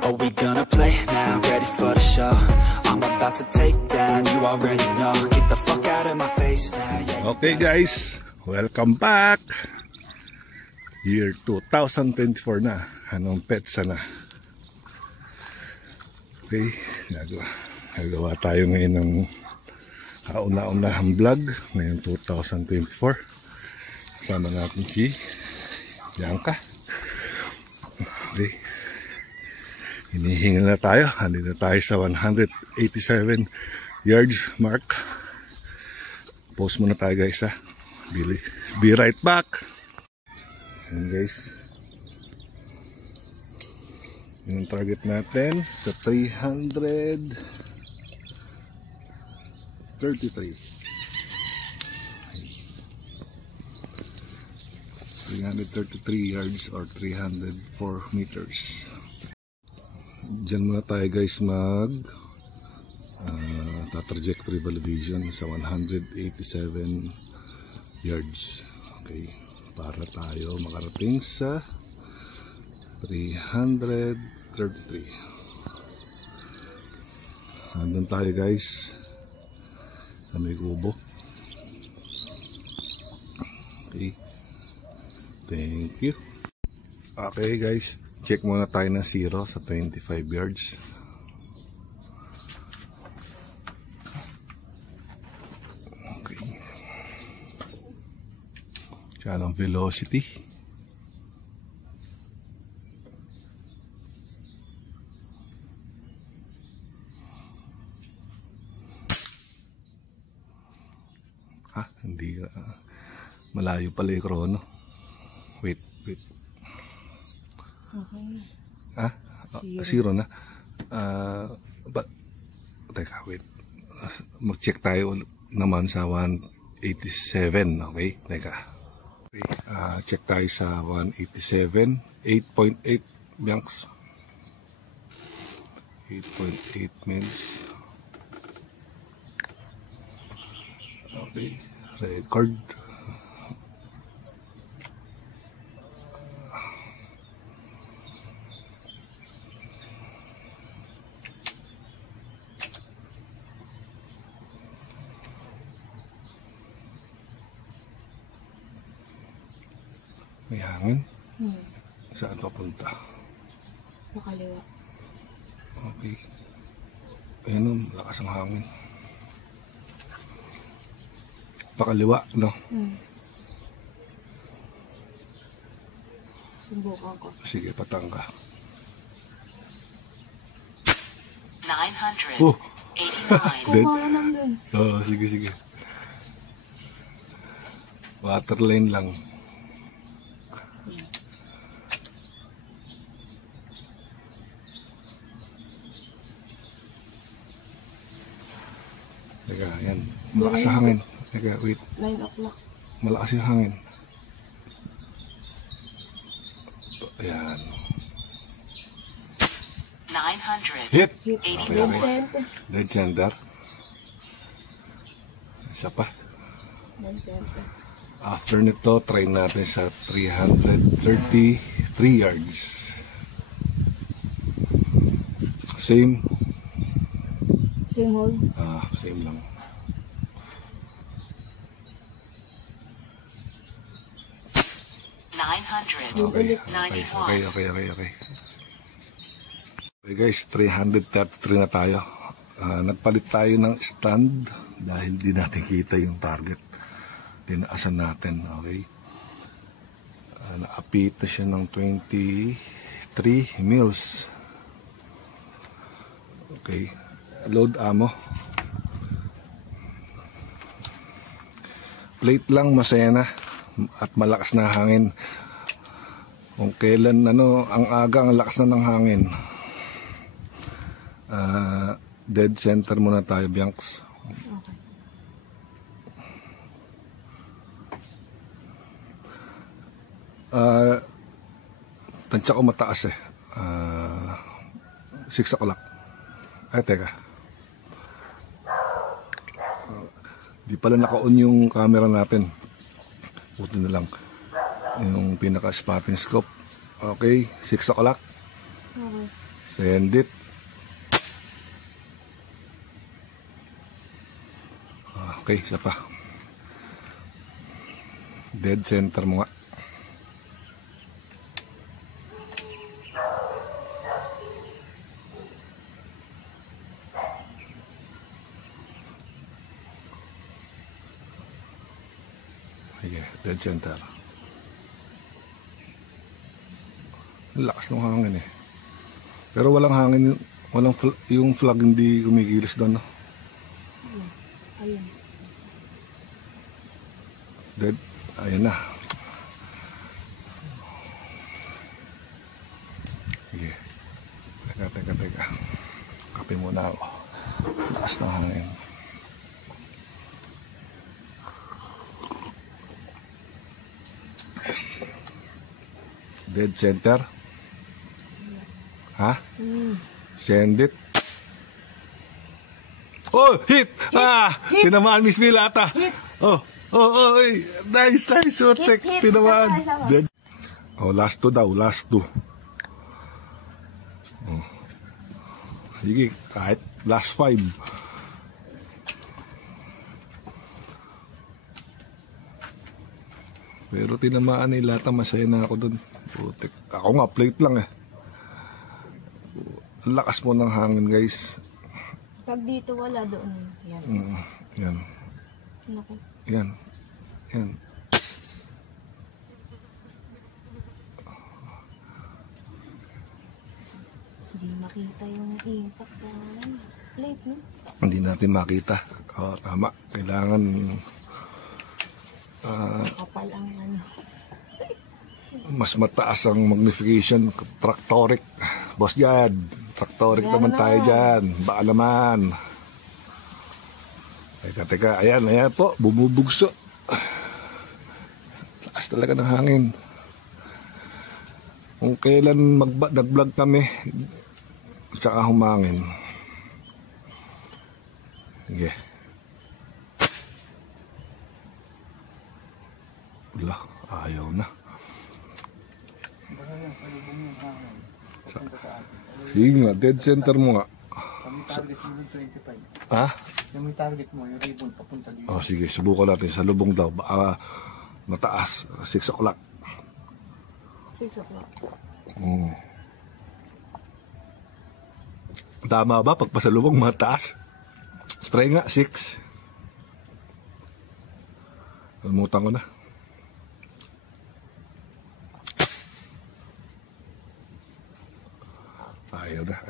Are we gonna play now? Ready for the show? I'm about to take down, you already know. Get the fuck out of my face now. Yeah. Okay guys, welcome back. Year 2024 na. Anong petsa na? Okay, nagawa tayo ngayon ng kauna-unahang vlog ngayon 2024. Kasama natin si Bianca. Okay, hinihingal na tayo. Andito na tayo sa 187 yards mark. Post muna tayo guys ha. Be right back. Ayan guys, yung target natin sa 333 yards or 304 meters. Diyan muna tayo guys mag trajectory validation sa 187 yards. Okay, para tayo makarating sa 333. Andun tayo guys sa may kubo. Okay, thank you. Okay guys, check muna tayo ng zero sa 25 yards. Okay, tsaka ng velocity. Hindi malayo pala yung chrono. Wait. Okay. Zero na. Teka, wait. Mag-check tayo naman sa 187. Okay, teka. Okay, check tayo sa 187. 8.8 Biancs. 8.8 mils. Okay, record. May hangin? Saan papunta? Makaliwa. Okay. Ayun, lakas ang hangin. Pakaliwa, no? Subukan ko. Sige, patangka. 989. Oh! Dead? Sige. Waterline lang. Teka, yan. Malakas ang hangin. Teka, wait. 9 o'clock. Malakas yung hangin. Ayan. 900. Hit! Okay. Dead center. Isa pa. Dead center. After nito, try natin sa 333 yards. Same. Same hole? Same lang. Okay. Okay guys, 333 na tayo. Nagpalit tayo ng stand dahil di natin kita yung target. Tinaasan natin, okay. Naapita siya ng 23 mils. Okay, load ammo. Plate lang, masaya na at malakas na hangin. Kung kailan ang aga, ang lakas na ng hangin. Dead center muna tayo, Biancs. Tansya ko mataas 6 o'clock. Ay, teka. Di pala naka-on yung camera natin. Buti na lang. Yung pinaka-spotting scope. Okay, 6 o'clock. Okay. Send it. Okay, isa pa. Dead center mo nga. Sige, dead center. Ang lakas ng hangin eh. Pero walang hangin, yung flag hindi kumikilos doon, no? Ayun. Dead. Ayan na. Sige. Teka. Kape muna ako. Lakas ng hangin. Dead center. Ha? Send it. Oh, hit! Hit! Tinamaan Miss Milata. Hit! Oh, nice, Utek. Hit. Tinamaan. Sama. Dead. Oh, last 2 daw, last 2. Oh. Sige, kahit last 5. Pero tinamaan ni Lata, masaya na ako dun. Utek. Ako nga, plate lang eh. Ang lakas mo ng hangin, guys. Pag dito wala doon. Yan. Yan. Naku. Yan. Hindi makita yung impact sa plate, no? Hindi natin makita. Tama. Kailangan Kapal ang ano. mas mataas ang magnification. Tractoric. Boss Jad. Tractoric Yan naman na. tayo dyan. Baka naman. Teka. Ayan po. Bumubugso. Lakas talaga ng hangin. Kung kailan nag-vlog kami, tsaka humangin. Sige. Wala. Ayaw na. Sige nga, dead center mo nga. Kami target mo yung 25. Ha? Yung may target mo, yung ribbon papunta dito. Oh, sige, subukan natin sa lubong daw. Baka mataas, 6 o'clock. 6 o'clock. Tama ba? Pagpasalubong mataas? Try nga, 6. Namutan ko na.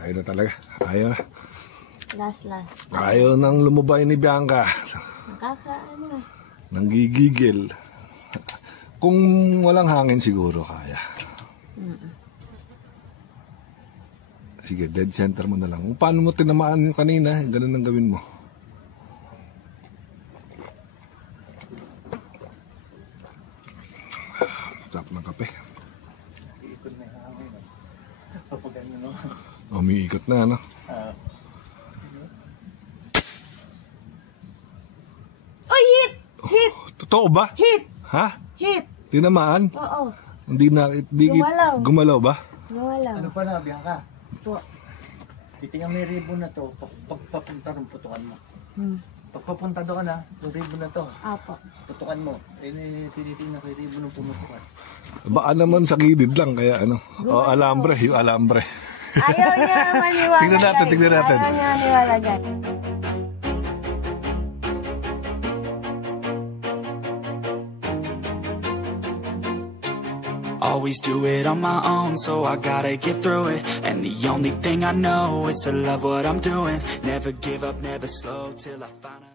Ayaw na talaga. Ayaw na. Last. Ayaw nang lumubay ni Bianca. Nakakaano. Nanggigigil. Kung walang hangin siguro kaya. Sige, dead center mo na lang. Kung paano mo tinamaan yung kanina, ganun ang gawin mo. Stop ng kape. Iikot na yung hangin. Kapag ano, no? Umiikot na, ano? Oh, hit! Hit! Totoo ba? Hit! Ha? Hit! Tinamaan? Oo. Gumalaw. Gumalaw ba? Wala. Ano pala, Bianca? Po. Titingnan mo yung ribbon na to, pagpapunta rin, putukan mo. Pagpapunta doon na, yung ribbon na to, Apo. putukan mo. Tinitingnan ko yung ribbon ng pumutukan. Baka naman sa gilid lang, kaya ano? O, alambre, yung alambre. Ayaw niya maniwala. Tignan natin, guys. tignan natin. Ayaw niya maniwala, guys. Always do it on my own, so I gotta get through it. And the only thing I know is to love what I'm doing. Never give up, never slow, till I find out.